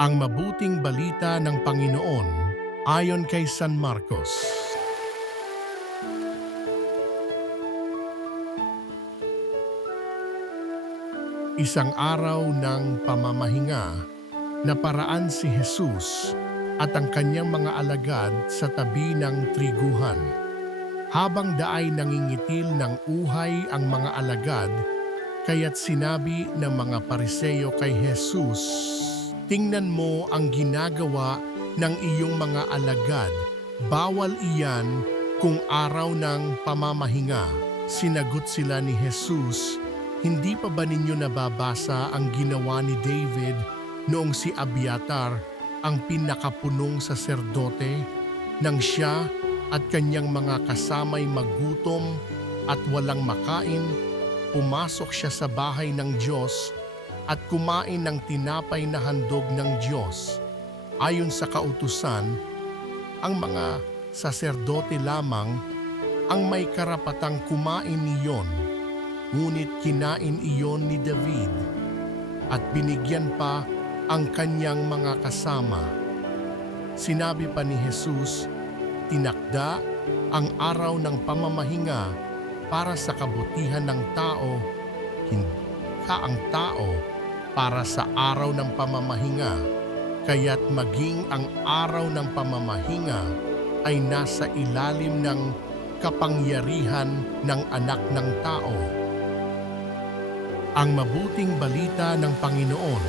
Ang mabuting balita ng Panginoon ayon kay San Marcos. Isang araw ng pamamahinga, naparaan si Jesus at ang kanyang mga alagad sa tabi ng triguhan. Habang daay nangingitil ng uhay ang mga alagad, kaya't sinabi ng mga Pariseo kay Jesus, "Tingnan mo ang ginagawa ng iyong mga alagad. Bawal iyan kung araw ng pamamahinga." Sinagot sila ni Jesus, "Hindi pa ba ninyo nababasa ang ginawa ni David noong si Abiatar ang pinakapunong saserdote, nang siya at kanyang mga kasamay magutom at walang makain, pumasok siya sa bahay ng Diyos at kumain ng tinapay na handog ng Diyos. Ayon sa kautusan, ang mga saserdote lamang ang may karapatang kumain niyon, ngunit kinain iyon ni David at binigyan pa ang kanyang mga kasama." Sinabi pa ni Jesus, "Tinakda ang araw ng pamamahinga para sa kabutihan ng tao, hindi ang tao para sa araw ng pamamahinga. Kaya't maging ang araw ng pamamahinga ay nasa ilalim ng kapangyarihan ng Anak ng Tao." Ang mabuting balita ng Panginoon